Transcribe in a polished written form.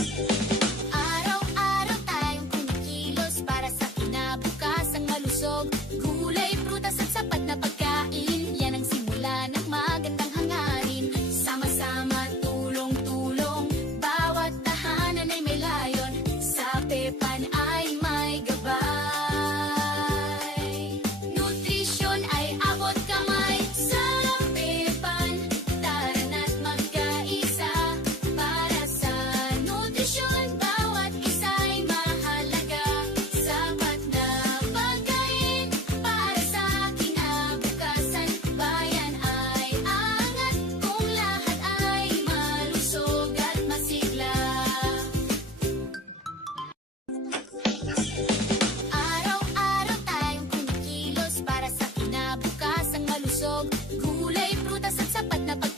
Araw-araw tayong kumikilos para sa kinabukasang malusog. Gulay, prutas at sapat na pagkain, yan ang simula ng magandang hangarin. Sama-sama, tulong-tulong, bawat tahanan ay may layon. Sa Pepan ay may gabay. Nutrisyon ay abot kamay sa Pepan. Tara na't magkaisa para sa nutrisyon. Bawat isa'y mahalaga. Sapat na pagkain para sa kinabukasan. Bayan ay angat kung lahat ay malusog at masigla. Araw-araw tayong kumikilos para sa kinabukasang malusog. Gulay, prutas at sapat na pagkain.